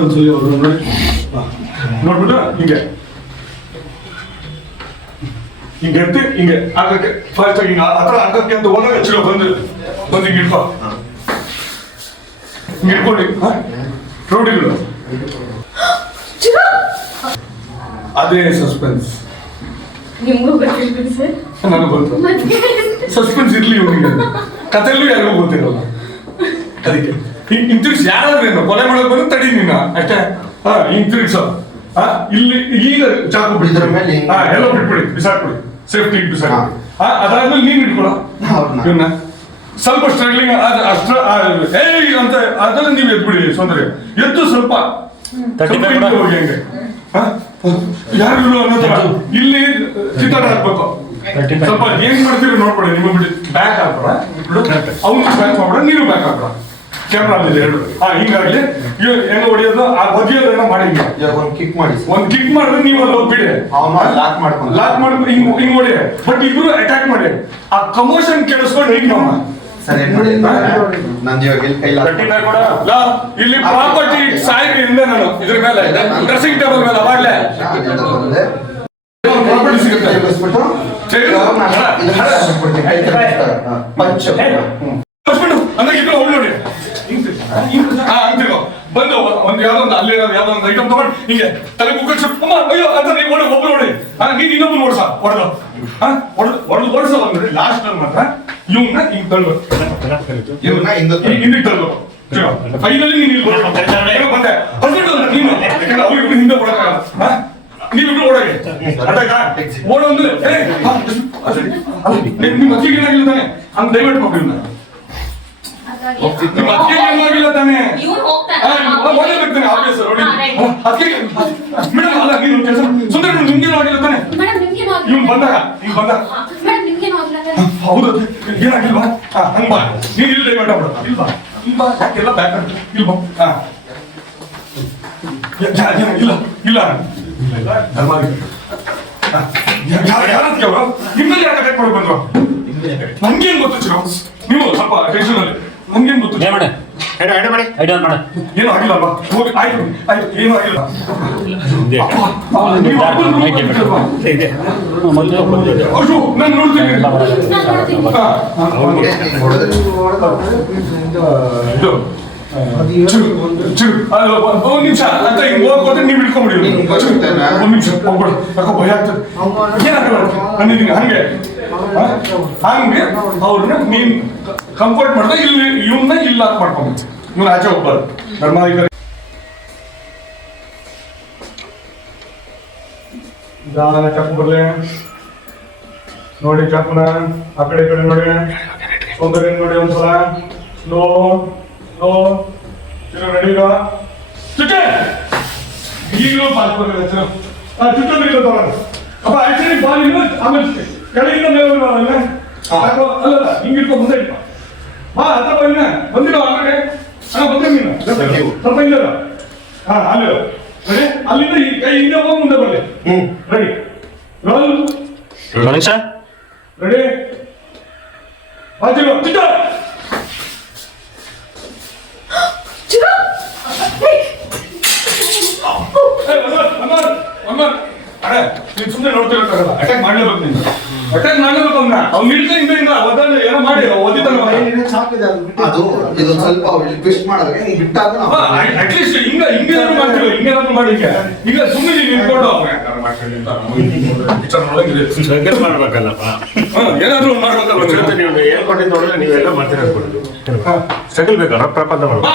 ಒಂದ್ಸಲಿ ಅವ್ರು ನೋಡಿ ನೋಡ್ಬಿಟ್ಟು ಹಿಂಗೆ ಎತ್ತಿ ಹಿಂಗೆ ಆಗಕ್ಕೆ ಫಸ್ಟ್ ಆಗಿ ಹಿಂಗೆ ಆ ಥರ ಆಗಕ್ಕೆ ಅಂತ ಹೋದಾಗ ಚಲೋ ಬಂದು ಹಿಂಗೆ ಹಿಡ್ಕೊ ಹಿಂಗೆ ಹಿಡ್ಕೊಂಡು ರೌಡಿಗಳು ಅದೇ ಸಸ್ಪೆನ್ಸ್ ನನಗೆ ಗೊತ್ತು ಸಸ್ಪೆನ್ಸ್ ಇರ್ಲಿ ಇವನಿಗೆ ಕಥೆಲ್ಲೂ ಯಾರಿಗೂ ಗೊತ್ತಿರಲ್ಲ ಅದಕ್ಕೆ ಹಿಂಗ್ ತಿರ್ಗಿಸಿ ಯಾರಾದ್ರೇನು ಕೊಲೆ ಮಾಡಕ್ ಬಂದು ತಡಿ ನೀನು ಅಷ್ಟೇ ಹಿಂಗ್ ತಿರ್ಗಿಸೋ ಇಲ್ಲಿ ಈಗ ಚಾಕು ಬಿಡಿದ್ರ ಮೇಲೆ ಎಲ್ಲ ಬಿಟ್ಬಿಡಿ ಬಿಸಾಕ್ಬಿಡಿ ಸೇಫ್ಟಿ ಬಿಸಾಕ್ಬಿಡಿ ಅದಾದ್ಮೇಲೆ ನೀನ್ ಇಟ್ಕೊಳ ಇವನ್ನ ಸ್ವಲ್ಪ ಸ್ಟ್ರಗ್ಲಿಂಗ್ ಅಷ್ಟ್ರ ಏಯ್ ಅಂತ ಅದನ್ನ ನೀವು ಎದ್ಬಿಡಿ ಸೌಂದರ್ಯ ಎದ್ದು ಸ್ವಲ್ಪ ಹೋಗಿ ಹಂಗೆ ಯಾರು ಅನ್ನೋದ್ರ ಇಲ್ಲಿ ಚಿತ್ತಾಟ ಹಾಕ್ಬೇಕು ಸ್ವಲ್ಪ ಏನ್ ಮಾಡ್ತೀರಿ ನೋಡ್ಬೇಡಿ ನಿಮ್ಮ ಬಿಡಿ ಬ್ಯಾಕ್ ಹಾಕೋಣ ಅವ್ನು ಬ್ಯಾಕ್ ಮಾಡ್ಬೇಡ ನೀನು ಬ್ಯಾಕ್ ಹಾಕೋಣ ಕ್ಯಾಮ್ರಾ ಅಲ್ಲಿ ಎರಡು ಹಿಂಗಾಗ್ಲಿ ಹೆಂಗ ಹೊಡಿಯೋದು ಆ ಬದಿಯೋದನ್ನ ಮಾಡಿ ಒಂದ್ ಕಿಕ್ ಮಾಡಿ ಮಾಡಿದ್ರೆ ನೀವು ಅಲ್ಲಿ ಹೋಗ್ಬಿಡಿ ಲಾಕ್ ಮಾಡ್ಕೊಂಡು ಹಿಂಗ್ ಹೊಡಿ ಬಟ್ ಇಬ್ರು ಅಟ್ಯಾಕ್ ಮಾಡಿ ಆ ಕಮೋಷನ್ ಕೇಳಿಸ್ಕೊಂಡು ಹಿಂಗ್ ಮಾಮ ಸರಿ ನೋಡಿ ನಂದು ಇಲ್ಲಿ ಪ್ರಾಪರ್ಟಿ ಸಾಯಿಗೆ ನಾನು ಇದ್ರ ಮೇಲೆ ಡ್ರೆಸ್ಸಿಂಗ್ ಟೇಬಲ್ ಮೇಲೆ ಅವಾಗ್ಲೇ ಪ್ರಾಪರ್ಟಿ ಸಿಗುತ್ತೆ ನೋಡಿ ಬಂದು ಒಂದು ಯಾವ್ದೋ ಒಂದು ಅಲ್ಲಿ ಯಾವ್ದೋ ಒಂದು ಐಟಮ್ ತಗೊಂಡು ಹಿಂಗೆ ತಲೆ ಕುಕ್ಕಿ ಅಯ್ಯೋ ಅಂತ ನೀವು ನೋಡಿ ಒಬ್ರು ನೋಡಿ ನೀನ್ ಇನ್ನೊಬ್ರು ನೋಡ್ಸ ಹೊಡೆದು ಓಡಿಸ ಬಂದ್ರಿ ಲಾಸ್ಟ್ ಅಲ್ಲಿ ಮಾತ್ರ ಇವನ್ನ ಹಿಂಗ್ ತಳ್ಬೇಕು ಹಿಂದಿಗೆ ತಳ್ಬೇಕು ಫೈನಲಿ ನೀನು ಇಲ್ಲಿ ಬಂದೆ ನೀನು ಅವ್ರಿಗೆ ಹಿಂದೆ ಕೊಡಕ್ಕಾಗಲ್ಲ ನೀವಿಬ್ರು ಓಡಾಗಿ ಓಡೊಂದು ನಿಮ್ಮ ಅತ್ತಿಗೆ ಏನಾಗಿಲ್ಲ ತಾನೆ ಹಂಗ್ ದಯವಿಟ್ಟು ಮಕ್ಕಳು ನಿಮ್ಮ ಅತ್ತಿಗೆ ಏನಾಗಿಲ್ಲ ತಾನೆ ಒಳ್ಳೆ ಬರ್ತಾನೆ ಆಫೀಸ್ ನೋಡಿ ಮೇಡಮ್ ಅಲ್ಲ ನೀನು ಕೆಲಸ ಸುಂದರ ನಿಮ್ಗೇನು ಆಗಿಲ್ಲ ತಾನೆ ಇವ್ನು ಬಂದಾಗ ಹೌದು ಏನಾಗಿಲ್ವಾ ಹಂಗ ಬಾ ನೀನ್ ಇಲ್ಲಿ ದಯವಿಟ್ಟು ಬಿಡ ಇಲ್ವಾ ಇಲ್ವಾ ಯಾಕೆಲ್ಲ ಬ್ಯಾಕ್ ಇಲ್ವಾ ಇಲ್ಲ ಇಲ್ಲ ನಿಮ್ಮಲ್ಲಿ ಯಾಕೆ ಅಟ್ಯಾಕ್ ಮಾಡಿ ಬಂದ್ರು ನಮ್ಗೇನ್ ಗೊತ್ತು ಚಿರೋ ನೀವು ಸ್ವಲ್ಪ ಟೆನ್ಷನ್ ಅಲ್ಲಿ ನಮ್ಗೇನ್ ಗೊತ್ತು ಏನು ಆಗಿಲ್ಲ ಅಲ್ವಾ ಹೋಗಿ ಆಯ್ತು ಏನು ಆಗಿಲ್ಲ ನಾನು ನೋಡ್ತೀನಿ ಒಂದ್ ನಿಮಿಷ ಅಂತ ಹಿಂಗ್ ಹೋಗ್ಬೋದ್ರೆ ನೀವ್ ಇಟ್ಕೊಂಡ್ಬಿಡಿ ಒಂದ್ ನಿಮಿಷ ಹೋಗ್ಬೇಡ ಯಾಕೋ ಭಯ ಆಗ್ತದೆ ಏನಾಗಲ್ಲ ಅಂದಿದ್ದೀನಿ ಹಂಗೆ ಅವ್ರನ್ನ ನೀನ್ ಕಂಫರ್ಟ್ ಮಾಡಿದ್ರೆ ಇಲ್ಲಿ ಇವನ್ನ ಇಲ್ಲ ಮಾಡ್ಕೊಂಡ್ಬಿಟ್ಟು ಇವ್ನ ಆಚೆ ಹೋಗ್ಬಾರ್ದು ಧರ್ಮಾಧಿಕಾರಿ ಚಾಕು ಬರ್ಲಿ ನೋಡಿ ಚಾಕುನ ಆ ಕಡೆ ಈ ಕಡೆ ನೋಡಿ ಸೌಂದರ್ಯ ನೋಡಿ ಒಂದ್ಸಲ ಸ್ಲೋ ರೆಡಿ ಈಗಲೂ ಪಾಸ್ ಬರ್ತಾರೆ ಅಪ್ಪ ಆಕ್ಚುಲಿ ಬಾಲ್ ಇಲ್ಲ ಆಮೇಲೆ ಕೆಳಗಿಂದ ಮೇಲೆ ಅಲ್ಲ ಹಿಂಗೆ ಇಟ್ಕೊಂಡು ಮುಂದೆ ಇಟ್ಟ ಬಾ ಹತ್ರ ಬಂದ ಬಂದಿರೋ ಆಲ್ರೆಡಿ ಬಂದ್ರೆ ನೀನು ಸ್ವಲ್ಪ ಇಲ್ಲ ಅಲ್ಲಿ ರೆಡಿ ಅಲ್ಲಿಂದ ಈ ಕೈ ಹಿಂದೆ ಹೋಗಿ ಮುಂದೆ ಬರಲಿ ರೆಡಿ ರೆಡಿ ಬಾಜಿರೋ ಚಿಟ್ಟ ನೀನ್ ಸುಮ್ಮನೆ ನೋಡ್ತಿರಕ್ಕಾಗಲ್ಲ ಅಟ್ಯಾಕ್ ಮಾಡ್ಲೇಬೇಕು ನೀನು ಅಟ್ಯಾಕ್ ಮಾಡ್ಲೇಬೇಕು ಅವ್ನ ಅವ್ನು ಹಿಡಿದ ಹಿಂದೆ ಒದ್ದಾನೆ ಏನೋ ಮಾಡಿ ಓದಿತಾನೆ ಅದು ಇದು ಸ್ವಲ್ಪ ಟ್ವಿಸ್ಟ್ ಮಾಡೋಕೆ ನೀ ಬಿಟ್ಟಾಗ ಅಟ್ಲೀಸ್ಟ್ ಹಿಂಗೇನಾದ್ರು ಮಾಡ್ತೀವಿ ಹಿಂಗೇನಾದ್ರು ಮಾಡಿ ಈಗ ಸುಮ್ಮನೆ ನೀವು ನಿಂತ್ಕೊಂಡು ಮಾಡ್ಬೇಕಲ್ಲಪ್ಪ ಏನಾದ್ರು ಮಾಡ್ಬೇಕಲ್ಲ ನೀವು ಹೇಳ್ಕೊಟ್ಟಿದ್ದು ನೋಡಿದ್ರೆ ನೀವೆಲ್ಲ ಮಾಡ್ತೀರ ಅನ್ಕೊಂಡು ಸ್ಟ್ರಗಲ್ ಬೇಕಾ ಪ್ರಪಂಚ ಮಾಡ್ಬೇಕು